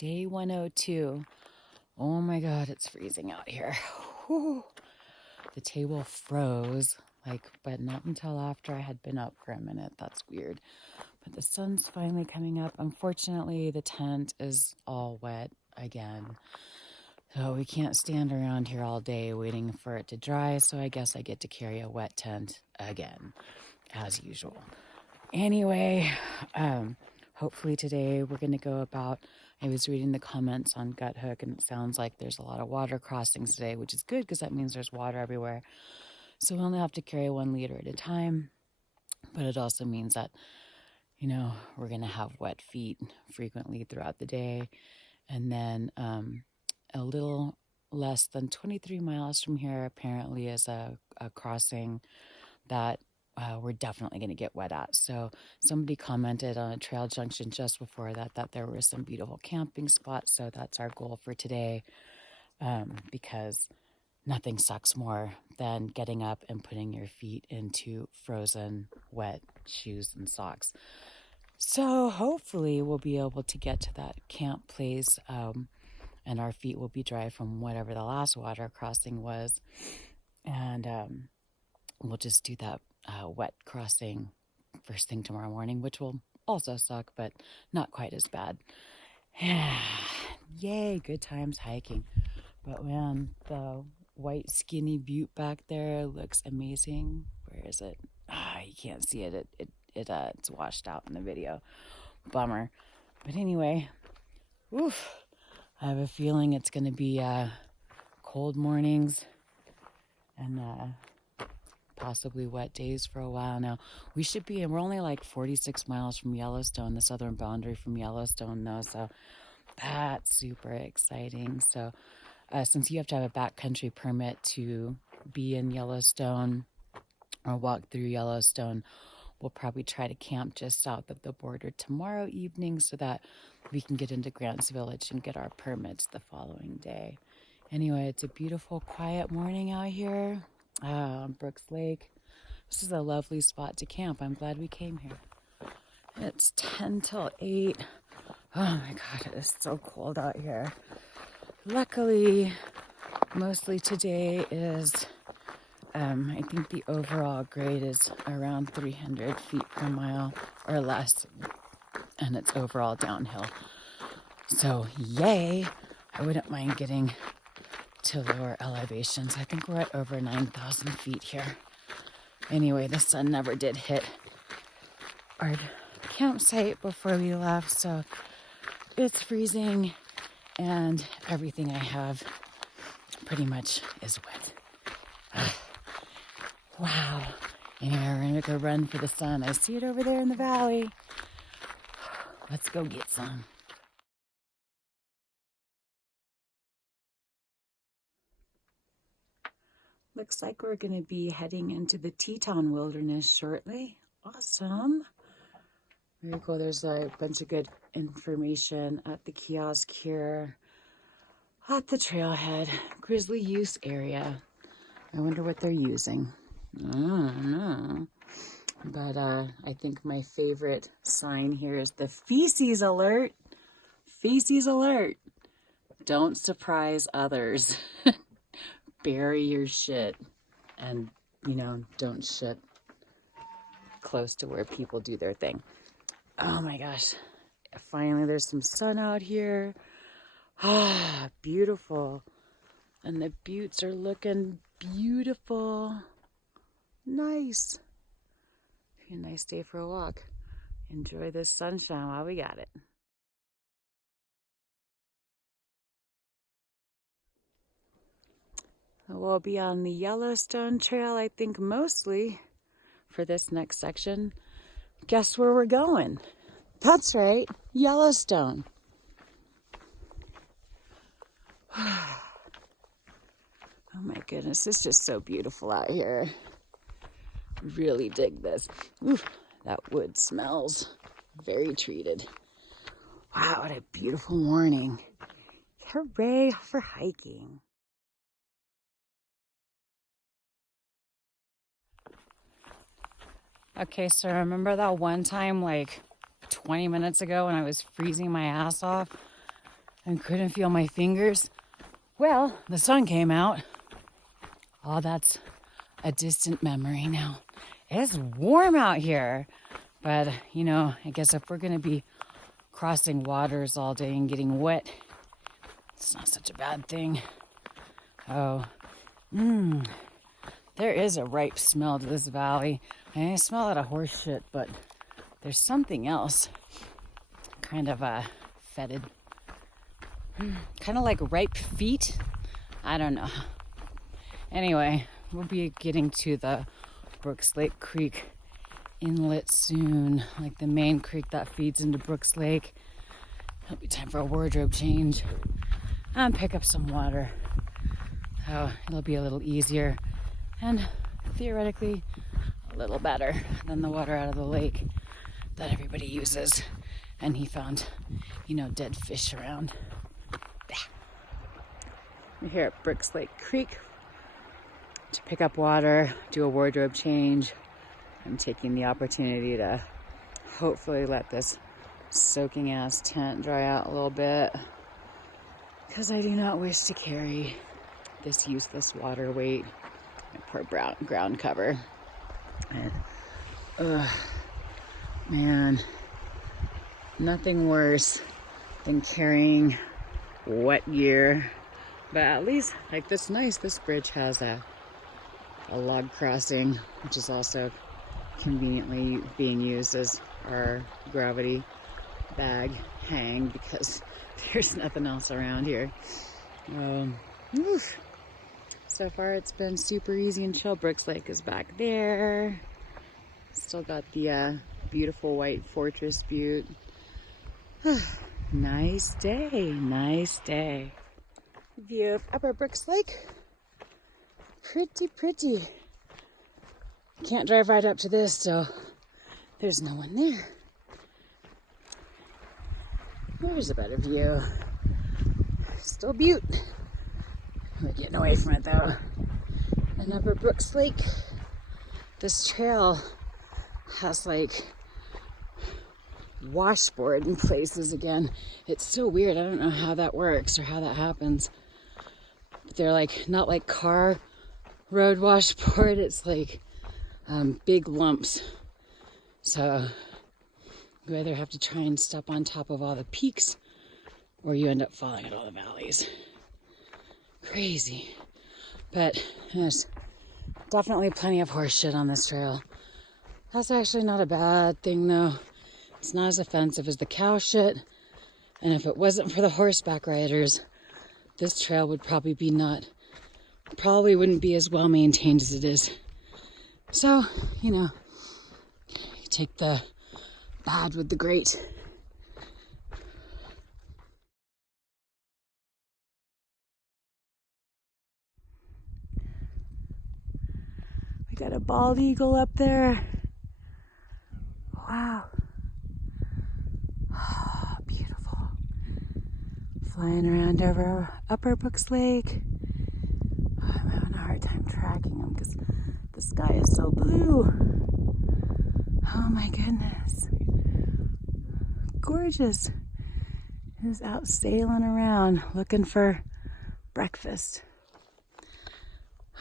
Day 102. Oh my God, it's freezing out here. Whew. The table froze, but not until after I had been up for a minute. That's weird. But the sun's finally coming up. Unfortunately, the tent is all wet again. So we can't stand around here all day waiting for it to dry. So I guess I get to carry a wet tent again, as usual. Anyway, hopefully today we're going to go about, I was reading the comments on Gut Hook and it sounds like there's a lot of water crossings today, which is good because that means there's water everywhere. So we only have to carry 1 liter at a time, but it also means that, we're going to have wet feet frequently throughout the day. And then a little less than 23 miles from here apparently is a crossing that we're definitely going to get wet at. So somebody commented on a trail junction just before that there were some beautiful camping spots. So that's our goal for today, because nothing sucks more than getting up and putting your feet into frozen, wet shoes and socks. So hopefully we'll be able to get to that camp place, and our feet will be dry from whatever the last water crossing was. And we'll just do that wet crossing first thing tomorrow morning, which will also suck, but not quite as bad. Yay, good times hiking. But man, the white skinny butte back there looks amazing. Where is it? You can't see it. It's washed out in the video. Bummer. But anyway, I have a feeling it's going to be cold mornings and possibly wet days for a while now. We're only like 46 miles from Yellowstone, the southern boundary from Yellowstone though, so that's super exciting. So since you have to have a backcountry permit to be in Yellowstone or walk through Yellowstone, we'll probably try to camp just south of the border tomorrow evening so that we can get into Grants Village and get our permits the following day. Anyway, it's a beautiful, quiet morning out here on Brooks Lake. This is a lovely spot to camp. I'm glad we came here. It's 10 till 8. Oh my God, it is so cold out here. Luckily, mostly today is, I think the overall grade is around 300 feet per mile or less, and it's overall downhill. So yay, I wouldn't mind getting to lower elevations. I think we're at over 9,000 feet here. Anyway, the sun never did hit our campsite before we left, so it's freezing and everything I have pretty much is wet. Wow. Anyway, we're gonna make a run for the sun. I see it over there in the valley. Let's go get some. Looks like we're going to be heading into the Teton Wilderness shortly. Awesome. Very cool. There's a bunch of good information at the kiosk here at the trailhead. Grizzly use area. I wonder what they're using. I don't know. But I think my favorite sign here is the feces alert. Feces alert. Don't surprise others. Bury your shit and, don't shit close to where people do their thing. Oh my gosh. Finally, there's some sun out here. Beautiful. And the buttes are looking beautiful. Nice. Be a nice day for a walk. Enjoy this sunshine while we got it. We'll be on the Yellowstone Trail, I think, mostly for this next section. Guess where we're going? That's right, Yellowstone. Oh my goodness, it's just so beautiful out here. Really dig this. Ooh, that wood smells very treated. Wow, what a beautiful morning. Hooray for hiking. Okay, so remember that one time 20 minutes ago when I was freezing my ass off? and couldn't feel my fingers. Well, the sun came out. Oh, that's a distant memory now. It's warm out here, but you know, I guess if we're gonna be crossing waters all day and getting wet, it's not such a bad thing. Oh, there is a ripe smell to this valley. I smell a lot of horse shit, but there's something else, kind of fetid, kind of like ripe feet. I don't know. Anyway, we'll be getting to the Brooks Lake Creek inlet soon, like the main creek that feeds into Brooks Lake. It'll be time for a wardrobe change and pick up some water. So it'll be a little easier and theoretically a little better than the water out of the lake that everybody uses. And he found, you know, dead fish around. We're here at Brooks Lake Creek to pick up water, do a wardrobe change. I'm taking the opportunity to hopefully let this soaking ass tent dry out a little bit, because I do not wish to carry this useless water weight. My poor ground cover. And, man, nothing worse than carrying wet gear. But at least, like this bridge has a log crossing, which is also conveniently being used as our gravity bag hang because there's nothing else around here. So far it's been super easy and chill. Brooks Lake is back there. Still got the beautiful white fortress butte. Nice day, nice day. View of Upper Brooks Lake. Pretty. Can't drive right up to this, so there's no one there. There's a better view. Still butte. We're getting away from it though. And Upper Brooks Lake, this trail has like washboard in places again. It's so weird. I don't know how that works or how that happens. But they're like not like car road washboard. It's like big lumps. So you either have to try and step on top of all the peaks or you end up falling at all the valleys. Crazy. But there's definitely plenty of horse shit on this trail. That's actually not a bad thing though. It's not as offensive as the cow shit. And if it wasn't for the horseback riders, this trail would probably wouldn't be as well maintained as it is. So, you know, you take the bad with the great. We got a bald eagle up there. Wow. Oh, beautiful. Flying around over Upper Brooks Lake. Oh, I'm having a hard time tracking them because the sky is so blue. Oh my goodness. Gorgeous. He's out sailing around looking for breakfast.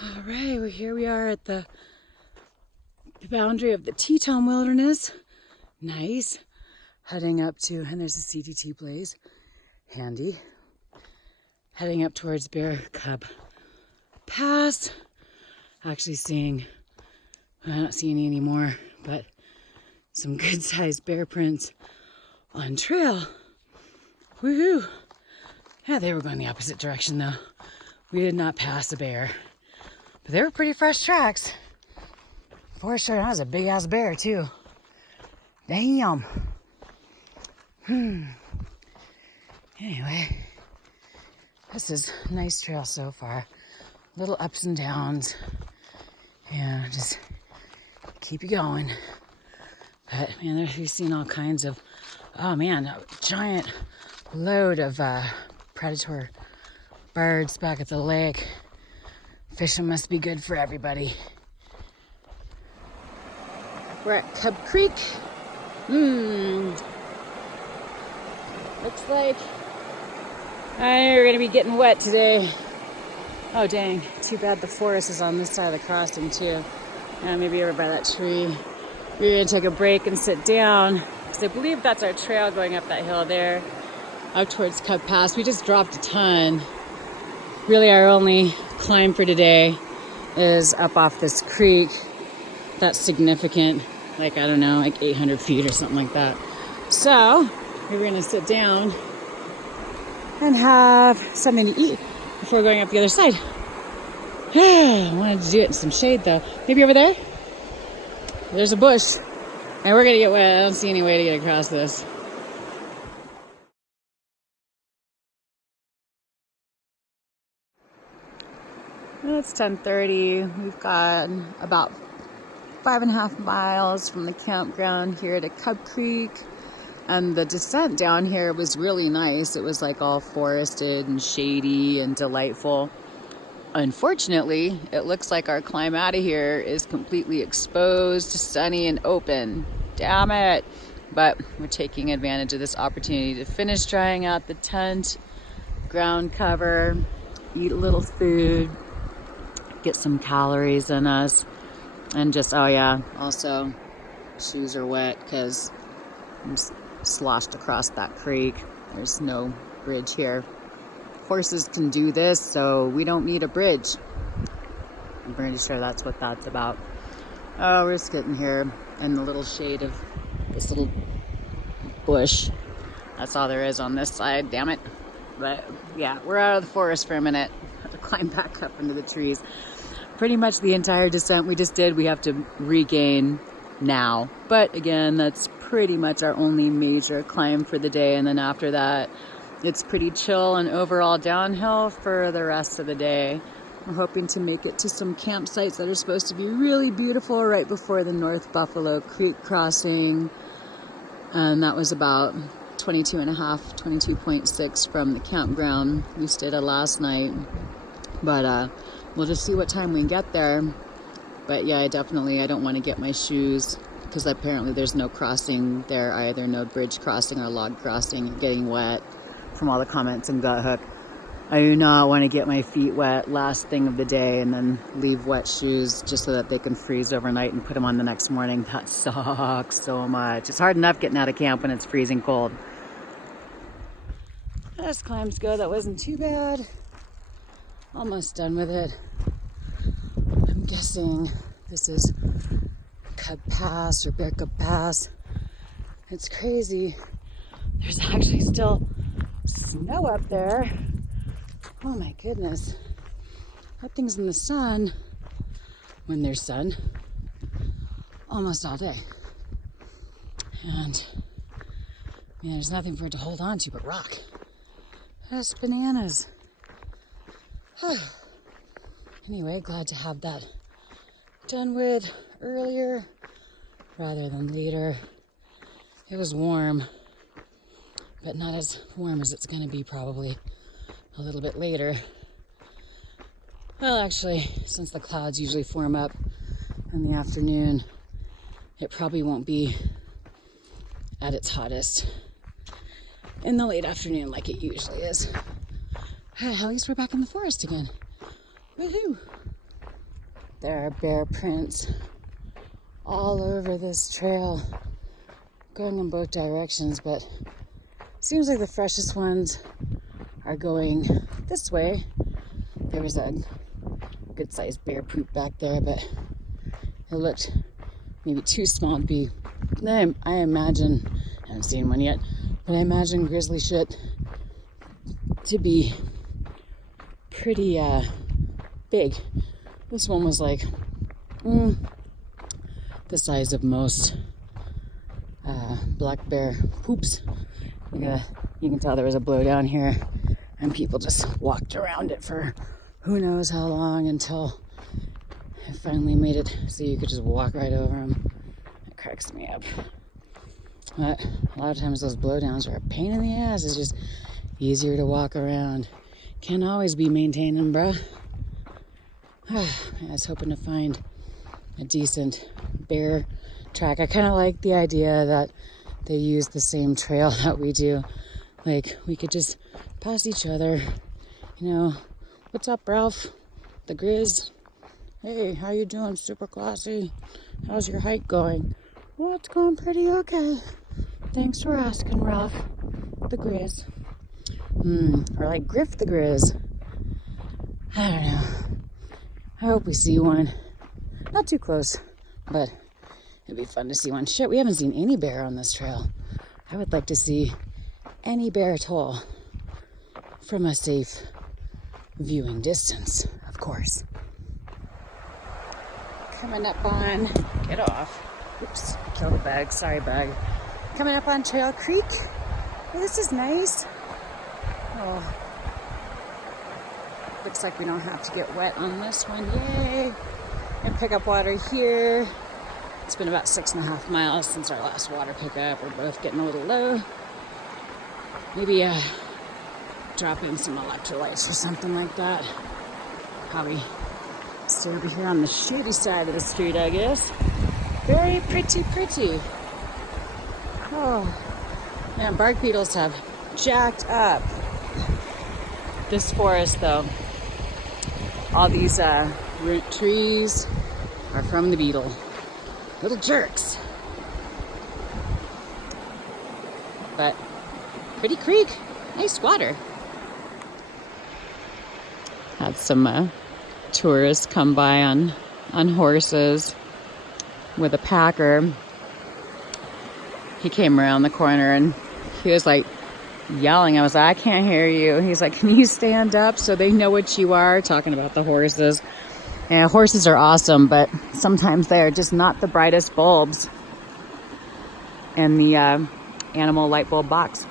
All right, well, here we are at the boundary of the Teton Wilderness. Nice. Heading up to, and there's a CDT place. Handy. Heading up towards Bear Cub Pass. Actually seeing, I don't see any anymore, but some good sized bear prints on trail. Woohoo! Yeah, they were going the opposite direction though. We did not pass a bear, but they were pretty fresh tracks. For sure, that was a big ass bear too. Damn. Anyway, this is a nice trail so far. Little ups and downs, and just keep you going. But man, we've seen all kinds of, oh man, a giant load of predator birds back at the lake. Fishing must be good for everybody. We're at Cub Creek. Looks like We're gonna be getting wet today. Oh dang, too bad the forest is on this side of the crossing too. Maybe over by that tree. We're gonna take a break and sit down, because I believe that's our trail going up that hill there, up towards Cub Pass. We just dropped a ton. Really our only climb for today is up off this creek. That's significant, like I don't know, like 800 feet or something like that. So we're gonna sit down and have something to eat before going up the other side. I wanted to do it in some shade though. Maybe over there? There's a bush. And we're gonna get wet. I don't see any way to get across this. It's 10:30. We've got about 5.5 miles from the campground here to Cub Creek. And the descent down here was really nice. It was like all forested and shady and delightful. Unfortunately, it looks like our climb out of here is completely exposed, sunny, and open. Damn it. But we're taking advantage of this opportunity to finish drying out the tent, ground cover, eat a little food, get some calories in us, and just, oh yeah, also shoes are wet because I'm sloshed across that creek. There's no bridge here. Horses can do this, so we don't need a bridge. I'm pretty sure that's what that's about. Oh, we're just getting here in the little shade of this little bush. That's all there is on this side, damn it. But yeah, we're out of the forest for a minute. Have to climb back up into the trees. Pretty much the entire descent we just did, we have to regain now. But again, that's pretty much our only major climb for the day. And then after that, it's pretty chill and overall downhill for the rest of the day. We're hoping to make it to some campsites that are supposed to be really beautiful right before the North Buffalo Creek crossing. And that was about 22.6 from the campground we stayed at last night. But we'll just see what time we get there. But yeah, I don't want to get my shoes, because apparently there's no crossing there either, no bridge crossing or log crossing. Getting wet from all the comments in Gut Hook. I do not want to get my feet wet last thing of the day and then leave wet shoes just so that they can freeze overnight and put them on the next morning. That sucks so much. It's hard enough getting out of camp when it's freezing cold. As climbs go, that wasn't too bad. Almost done with it. I'm guessing this is Cub Pass or Bear Cub Pass. It's crazy. There's actually still snow up there. Oh my goodness. That thing's in the sun, when there's sun, almost all day. And man, there's nothing for it to hold on to but rock. That's bananas. Anyway, glad to have that done with earlier rather than later. It was warm, but not as warm as it's going to be probably a little bit later. Well, actually, since the clouds usually form up in the afternoon, it probably won't be at its hottest in the late afternoon like it usually is. At least we're back in the forest again. Woohoo! There are bear prints all over this trail, going in both directions, but seems like the freshest ones are going this way. There was a good-sized bear poop back there, but it looked maybe too small to be. I imagine, I haven't seen one yet, but I imagine grizzly shit to be pretty big. This one was like the size of most black bear poops. You can tell there was a blowdown here, and people just walked around it for who knows how long until it finally made it so you could just walk right over them. It cracks me up. But a lot of times those blowdowns are a pain in the ass. It's just easier to walk around. Can't always be maintaining, bruh. I was hoping to find a decent bear track. I kind of like the idea that they use the same trail that we do. Like, we could just pass each other, you know. What's up, Ralph? The Grizz? Hey, how you doing, SuperClassy? How's your hike going? Well, it's going pretty okay. Thanks for asking, Ralph. The Grizz. Or like Griff the Grizz. I don't know. I hope we see one. Not too close, but it'd be fun to see one. Shit, we haven't seen any bear on this trail. I would like to see any bear at all from a safe viewing distance, of course. Coming up on, get off. Oops, I killed a bug. Sorry, bug. Coming up on Trail Creek. Oh, this is nice. Oh, looks like we don't have to get wet on this one. Yay! And pick up water here. It's been about 6.5 miles since our last water pickup. We're both getting a little low. Maybe drop in some electrolytes or something like that. Probably stay over here on the shady side of the street, I guess. Very pretty. Oh, man, bark beetles have jacked up this forest, though. All these root trees are from the beetle. Little jerks. But pretty creek, nice water. Had some tourists come by on horses with a packer. He came around the corner and he was like yelling. I was like, I can't hear you. He's like, can you stand up so they know what you are? Talking about the horses. And horses are awesome, but sometimes they're just not the brightest bulbs in the animal light bulb box.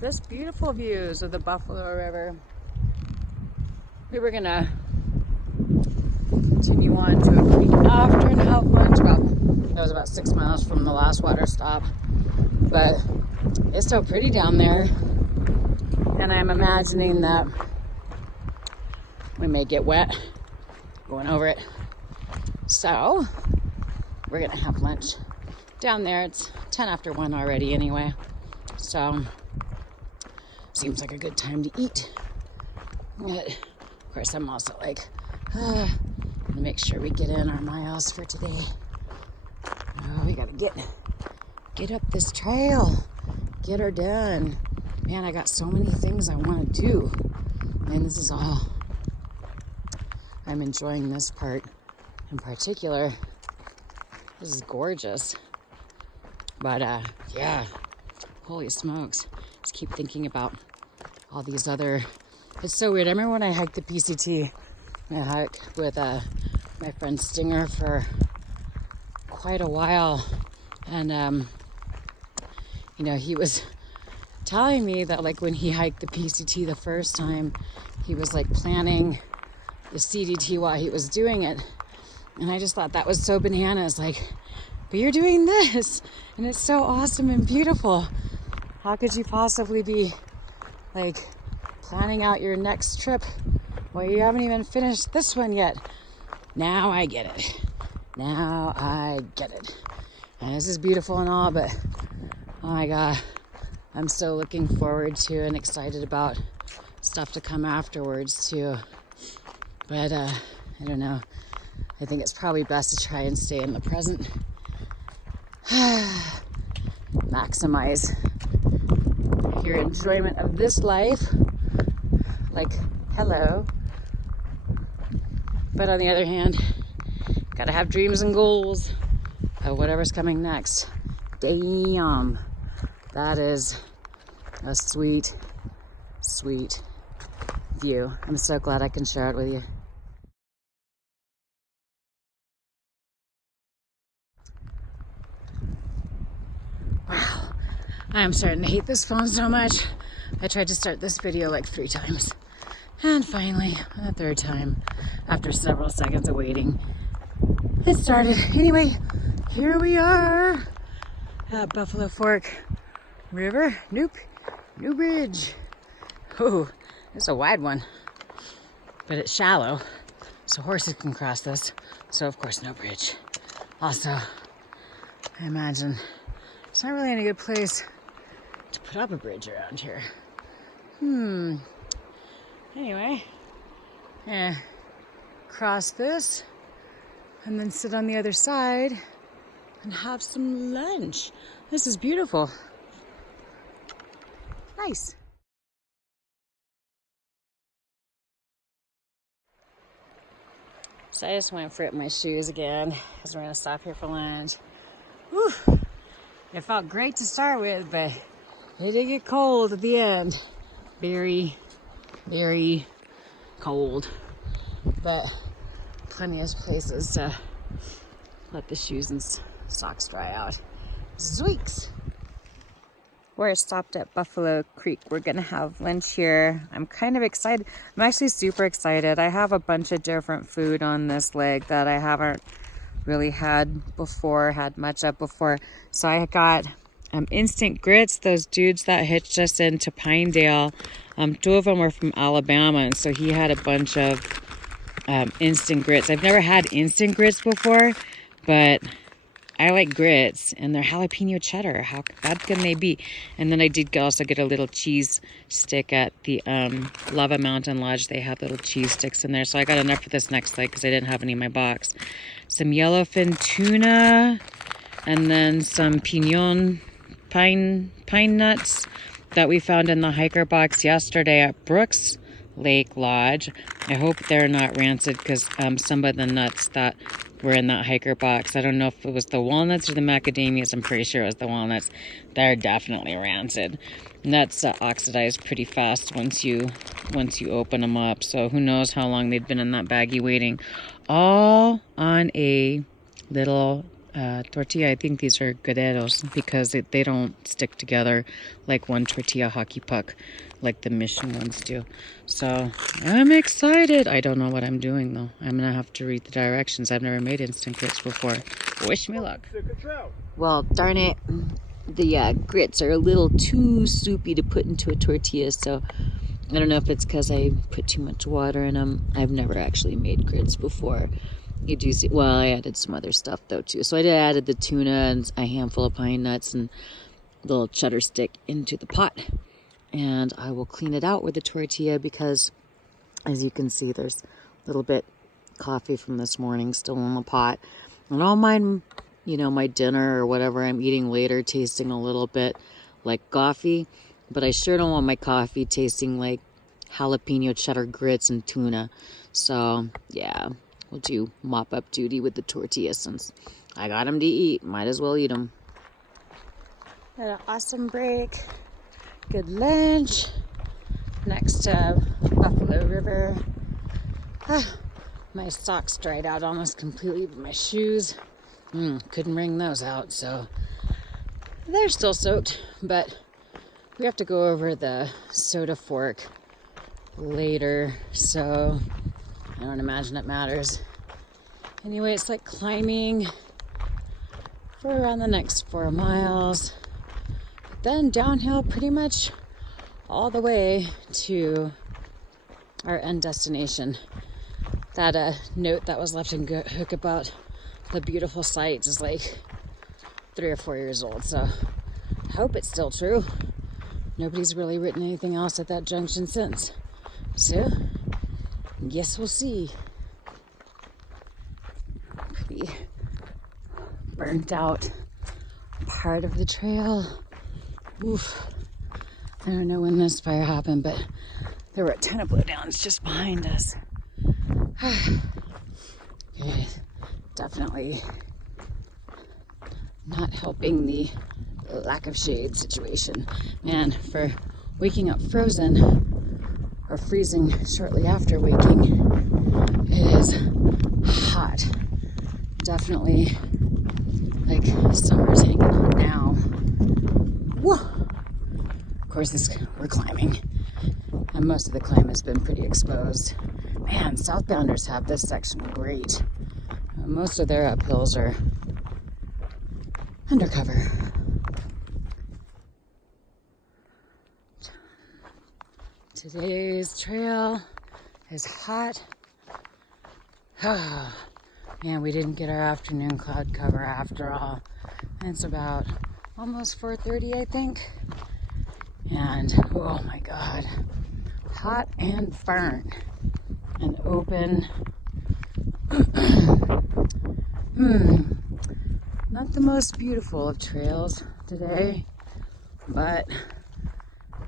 Just beautiful views of the Buffalo River. We were gonna continue on to a creek after and have lunch. That was about 6 miles from the last water stop. But it's so pretty down there. And I'm imagining that we may get wet going over it. So we're gonna have lunch down there. It's 10 after 1 already anyway. So seems like a good time to eat. But of course I'm also like, make sure we get in our miles for today. Oh, we gotta get up this trail, get her done. Man, I got so many things I want to do. And this is all. I'm enjoying this part in particular. This is gorgeous. But yeah, holy smokes. Just keep thinking about all these other. It's so weird. I remember when I hiked the PCT. I hiked with my friend Stinger for quite a while, and you know, he was telling me that like when he hiked the PCT the first time, he was like planning the CDT while he was doing it, and I just thought that was so bananas. Like, but you're doing this, and it's so awesome and beautiful. How could you possibly be like planning out your next trip? Well, you haven't even finished this one yet. Now I get it. Now I get it. And this is beautiful and all, but oh my God, I'm so looking forward to and excited about stuff to come afterwards too. But I don't know. I think it's probably best to try and stay in the present. Maximize your enjoyment of this life. Like, hello. But on the other hand, gotta have dreams and goals of whatever's coming next. Damn, that is a sweet, sweet view. I'm so glad I can share it with you. Wow, I am starting to hate this phone so much. I tried to start this video like 3 times. And finally, a 3rd time, after several seconds of waiting, it started. Anyway, here we are at Buffalo Fork River. Nope, new bridge. Oh, It's a wide one, but it's shallow, so horses can cross this. So of course, no bridge. Also, I imagine it's not really any good place to put up a bridge around here. Anyway, cross this and then sit on the other side and have some lunch. This is beautiful. Nice. So I just went for it in my shoes again because we're gonna stop here for lunch. Whew. It felt great to start with, but it did get cold at the end. Very, very cold. But plenty of places to let the shoes and socks dry out. Zweeks! We're stopped at Buffalo Creek. We're gonna have lunch here. I'm kind of excited. I'm actually super excited. I have a bunch of different food on this leg that I haven't really had much of before. So I got instant grits, those dudes that hitched us into Pinedale. Two of them were from Alabama, and so he had a bunch of instant grits. I've never had instant grits before, but I like grits, and they're jalapeno cheddar. How bad can they be? And then I did also get a little cheese stick at the Lava Mountain Lodge. They have little cheese sticks in there, so I got enough for this next leg because I didn't have any in my box. Some yellowfin tuna, and then some pine nuts that we found in the hiker box yesterday at Brooks Lake Lodge. I hope they're not rancid because some of the nuts that were in that hiker box, I don't know if it was the walnuts or the macadamias. I'm pretty sure it was the walnuts. They're definitely rancid. Nuts oxidize pretty fast once you open them up. So who knows how long they'd been in that baggie waiting. All on a little tortilla. I think these are guerreros because they don't stick together like one tortilla hockey puck like the Mission ones do. So I'm excited. I don't know what I'm doing though. I'm gonna have to read the directions. I've never made instant grits before. Wish me luck. Well, darn it. The grits are a little too soupy to put into a tortilla, so I don't know if it's because I put too much water in them. I've never actually made grits before. You do see, well, I added some other stuff though too. So I added the tuna and a handful of pine nuts and a little cheddar stick into the pot. And I will clean it out with the tortilla because, as you can see, there's a little bit coffee from this morning still in the pot. I don't mind, my dinner or whatever I'm eating later tasting a little bit like coffee, but I sure don't want my coffee tasting like jalapeno cheddar grits and tuna. So, yeah, we'll do mop-up duty with the tortilla since I got them to eat. Might as well eat them. Had an awesome break. Good lunch next to Buffalo River. My socks dried out almost completely, but my shoes, couldn't wring those out, so they're still soaked. But we have to go over the Soda Fork later, so I don't imagine it matters. Anyway, it's like climbing for around the next 4 miles. Then downhill pretty much all the way to our end destination. That note that was left in Hook about the beautiful sights is like 3 or 4 years old, so I hope it's still true. Nobody's really written anything else at that junction since. So, guess we'll see. Pretty burnt out part of the trail. Oof. I don't know when this fire happened, but there were a ton of blowdowns just behind us. Okay. Definitely not helping the lack of shade situation. Man, for waking up frozen or freezing shortly after waking, it is hot. Definitely like summer's hanging on now. Whoa. Of course, we're climbing, and most of the climb has been pretty exposed. Man, southbounders have this section great. Most of their uphills are undercover. Today's trail is hot. Man, we didn't get our afternoon cloud cover after all. And it's about almost 4:30, I think. And oh my God, hot and burnt and open. Not the most beautiful of trails today, but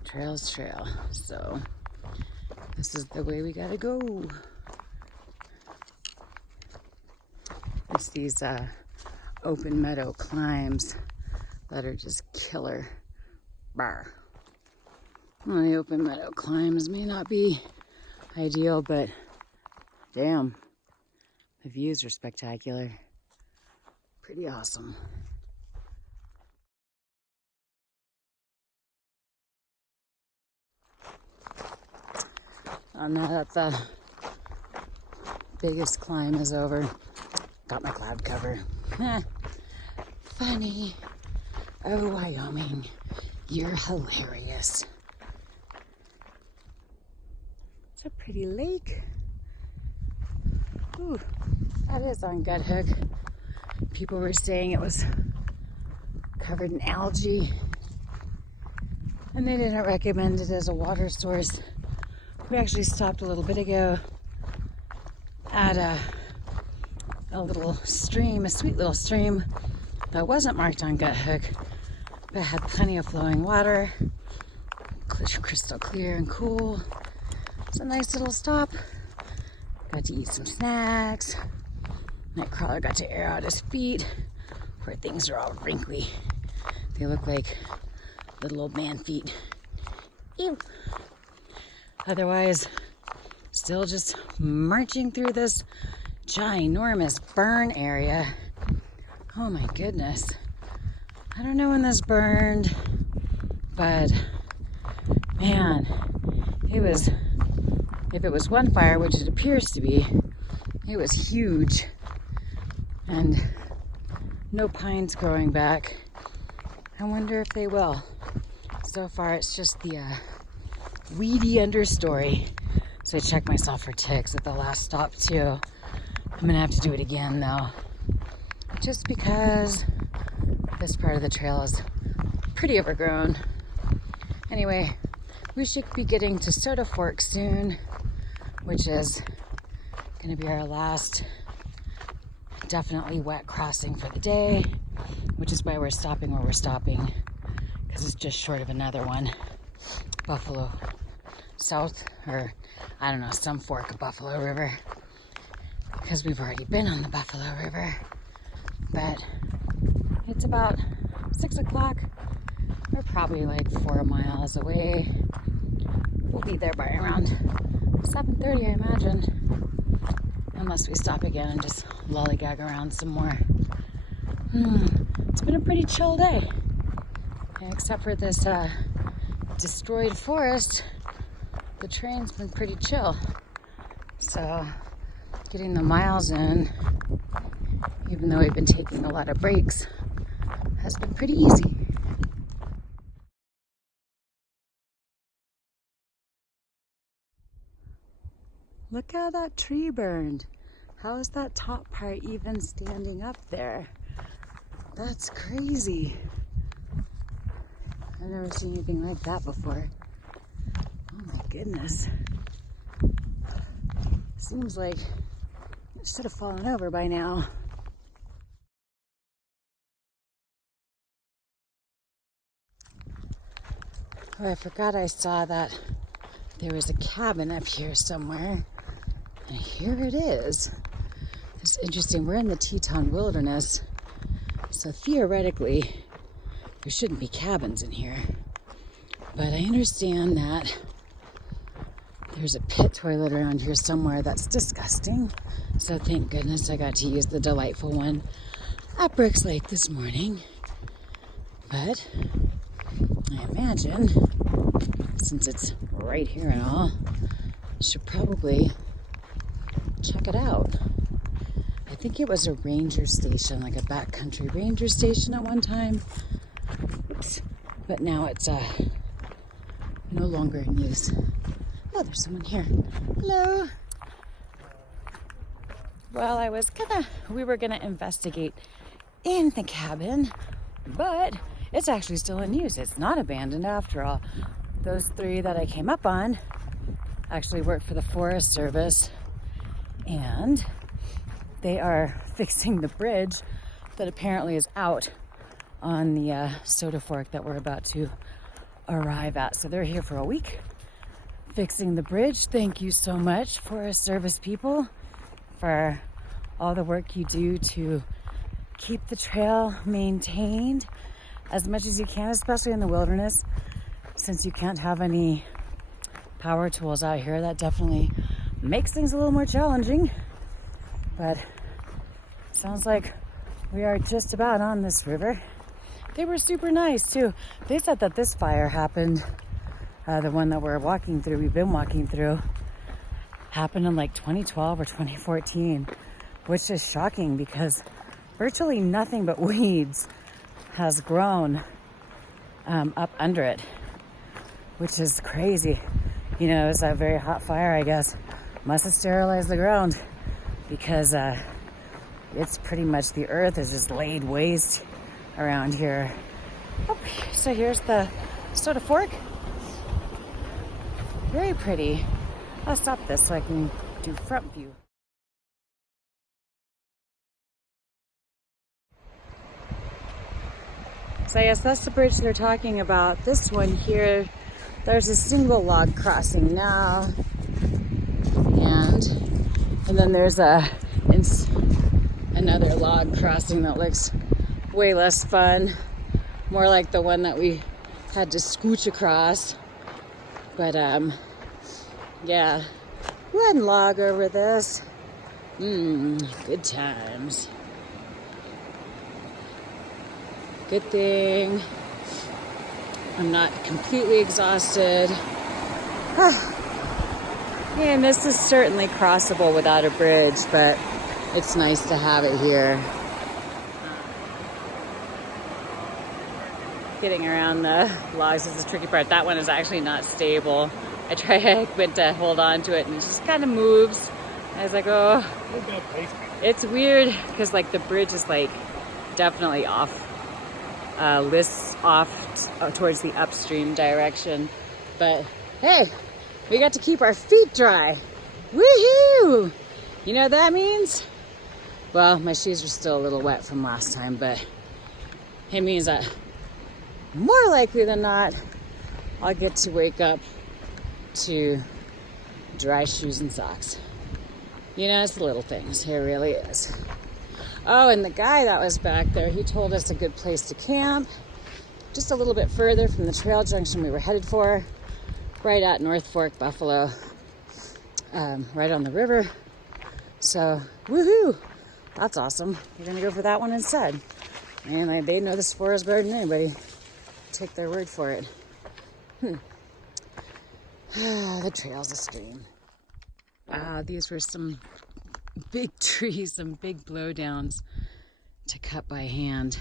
trail's trail. So this is the way we gotta go. It's these open meadow climbs that are just killer. Bar. Well, the open meadow climbs may not be ideal, but damn, the views are spectacular. Pretty awesome. Now that the biggest climb is over, got my cloud cover. Funny. Oh, Wyoming, you're hilarious. It's a pretty lake. Ooh, that is on Gut Hook. People were saying it was covered in algae, and they didn't recommend it as a water source. We actually stopped a little bit ago at a little stream, a sweet little stream that wasn't marked on Gut Hook, but had plenty of flowing water, crystal clear and cool. It's a nice little stop. Got to eat some snacks. Nightcrawler got to air out his feet where things are all wrinkly. They look like little old man feet. Ew. Otherwise, still just marching through this ginormous burn area. Oh my goodness. I don't know when this burned, but man, if it was one fire, which it appears to be, it was huge. And no pines growing back. I wonder if they will. So far, it's just the weedy understory. So I checked myself for ticks at the last stop too. I'm gonna have to do it again though, just because this part of the trail is pretty overgrown. Anyway, we should be getting to Soda Fork soon, which is gonna be our last definitely wet crossing for the day, which is why we're stopping where we're stopping, because it's just short of another one. Buffalo South, or I don't know, some fork of Buffalo River, because we've already been on the Buffalo River. But it's about 6 o'clock. We're probably like 4 miles away. We'll be there by around 7:30, I imagine, unless we stop again and just lollygag around some more. It's been a pretty chill day, except for this destroyed forest. The train's been pretty chill, so getting the miles in, even though we've been taking a lot of breaks, has been pretty easy. Look how that tree burned. How is that top part even standing up there? That's crazy. I've never seen anything like that before. Oh my goodness. Seems like it should have fallen over by now. Oh, I forgot I saw that there was a cabin up here somewhere. And here it is. It's interesting. We're in the Teton Wilderness. So theoretically, there shouldn't be cabins in here. But I understand that there's a pit toilet around here somewhere that's disgusting. So thank goodness I got to use the delightful one at Brooks Lake this morning. But I imagine, since it's right here and all, I should probably check it out. I think it was a ranger station, like a backcountry ranger station at one time. Oops. But now it's no longer in use. Oh, there's someone here. Hello. Well, we were gonna investigate in the cabin, but it's actually still in use. It's not abandoned after all. Those 3 that I came up on actually work for the Forest Service, and they are fixing the bridge that apparently is out on the Soda Fork that we're about to arrive at. So they're here for a week fixing the bridge. Thank you so much, Forest Service people, for all the work you do to keep the trail maintained as much as you can, especially in the wilderness. Since you can't have any power tools out here, that definitely makes things a little more challenging. But sounds like we are just about on this river. They were super nice too. They said that this fire happened, the one that we've been walking through, happened in like 2012 or 2014, which is shocking because virtually nothing but weeds has grown up under it, which is crazy. You know, it was a very hot fire, I guess. Must have sterilized the ground because it's pretty much, the earth is just laid waste around here. Oh, so here's the Soda Fork. Very pretty. I'll stop this so I can do front view. So I guess that's the bridge they're talking about. This one here, there's a single log crossing now, and then there's another log crossing that looks way less fun, more like the one that we had to scooch across. But yeah, one log over this. Good times. Good thing I'm not completely exhausted. And this is certainly crossable without a bridge, but it's nice to have it here. Getting around the logs is the tricky part. That one is actually not stable. I went to hold on to it and it just kind of moves. I was like, oh, it's weird because like the bridge is like definitely off. Lists off towards the upstream direction, but hey, we got to keep our feet dry. Woohoo! You know what that means? Well, my shoes are still a little wet from last time, but it means that more likely than not, I'll get to wake up to dry shoes and socks. You know, it's the little things. It really is. Oh, and the guy that was back there, he told us a good place to camp, just a little bit further from the trail junction we were headed for, right at North Fork, Buffalo, right on the river. So, woohoo! That's awesome. We're gonna go for that one instead. And they know this forest better than anybody. Take their word for it. The trail's a stream. These were some big trees, some big blowdowns to cut by hand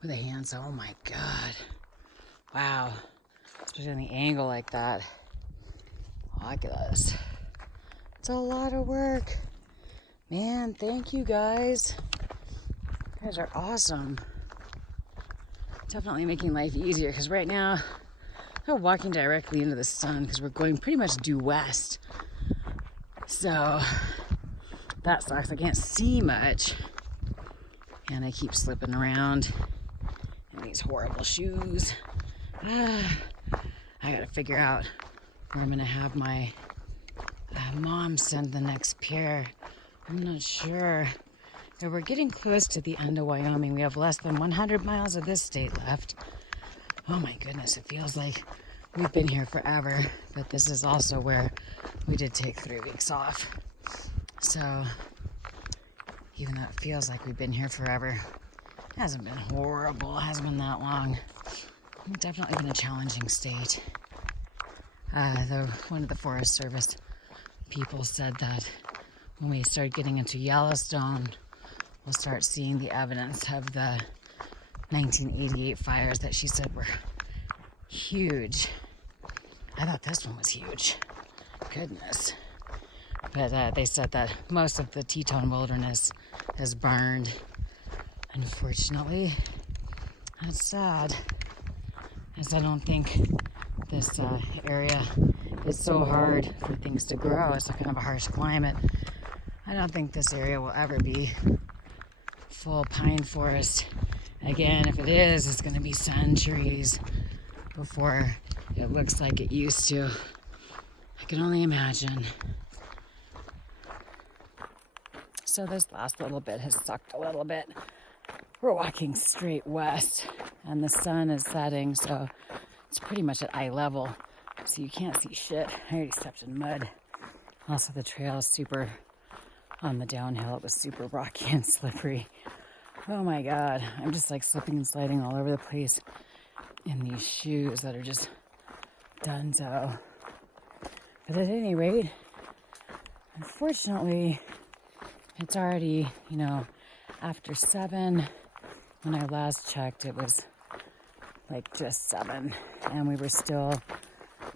with a handsaw. Oh my God. Wow. Especially on the angle like that. Look at this. It's a lot of work. Man, thank you guys. You guys are awesome. Definitely making life easier because right now we're walking directly into the sun because we're going pretty much due west. So that sucks. I can't see much. And I keep slipping around in these horrible shoes. I gotta figure out where I'm gonna have my mom send the next pair. I'm not sure. But we're getting close to the end of Wyoming. We have less than 100 miles of this state left. Oh my goodness, it feels like we've been here forever. But this is also where we did take 3 weeks off. So even though it feels like we've been here forever, it hasn't been horrible. It hasn't been that long. It's definitely been a challenging state. Though one of the Forest Service people said that when we start getting into Yellowstone, we'll start seeing the evidence of the 1988 fires that she said were huge. I thought this one was huge. Goodness. But they said that most of the Teton Wilderness is burned. Unfortunately, that's sad, as I don't think this area is so hard for things to grow. It's kind of a harsh climate. I don't think this area will ever be full pine forest. Again, if it is, it's going to be centuries before it looks like it used to. I can only imagine. So this last little bit has sucked a little bit. We're walking straight west and the sun is setting, so it's pretty much at eye level. So you can't see shit. I already stepped in mud. Also, the trail is super, on the downhill, it was super rocky and slippery. Oh my God, I'm just like slipping and sliding all over the place in these shoes that are just donezo. But at any rate, unfortunately, it's already, after 7. When I last checked, it was like just 7. And we were still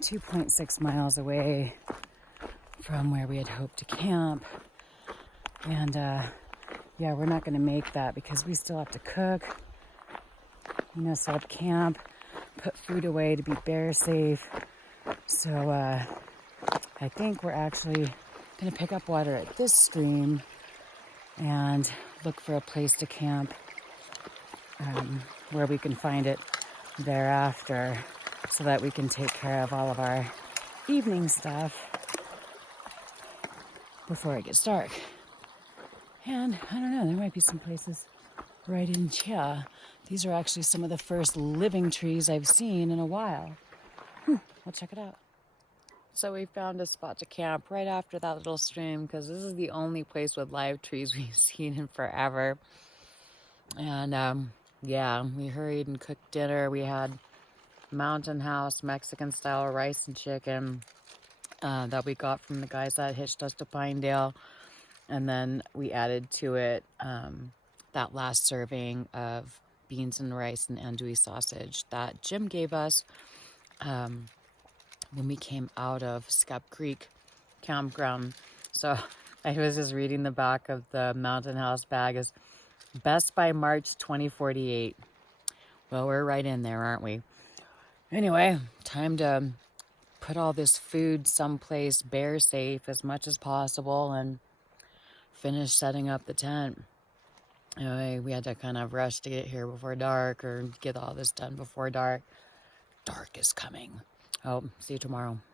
2.6 miles away from where we had hoped to camp. And yeah, we're not going to make that because we still have to cook, set up camp, put food away to be bear safe. So I think we're actually going to pick up water at this stream and look for a place to camp where we can find it thereafter so that we can take care of all of our evening stuff before it gets dark. And I don't know, there might be some places right in here. These are actually some of the first living trees I've seen in a while. We'll check it out. So we found a spot to camp right after that little stream because this is the only place with live trees we've seen in forever. And yeah, we hurried and cooked dinner. We had Mountain House Mexican style rice and chicken that we got from the guys that hitched us to Pinedale. And then we added to it that last serving of beans and rice and andouille sausage that Jim gave us when we came out of Scap Creek campground. So I was just reading the back of the Mountain House bag is best by March 2048. Well, we're right in there, aren't we? Anyway, time to put all this food someplace bear safe as much as possible and finish setting up the tent. Anyway, we had to kind of rush to get here before dark or get all this done before dark. Dark is coming. Oh, see you tomorrow.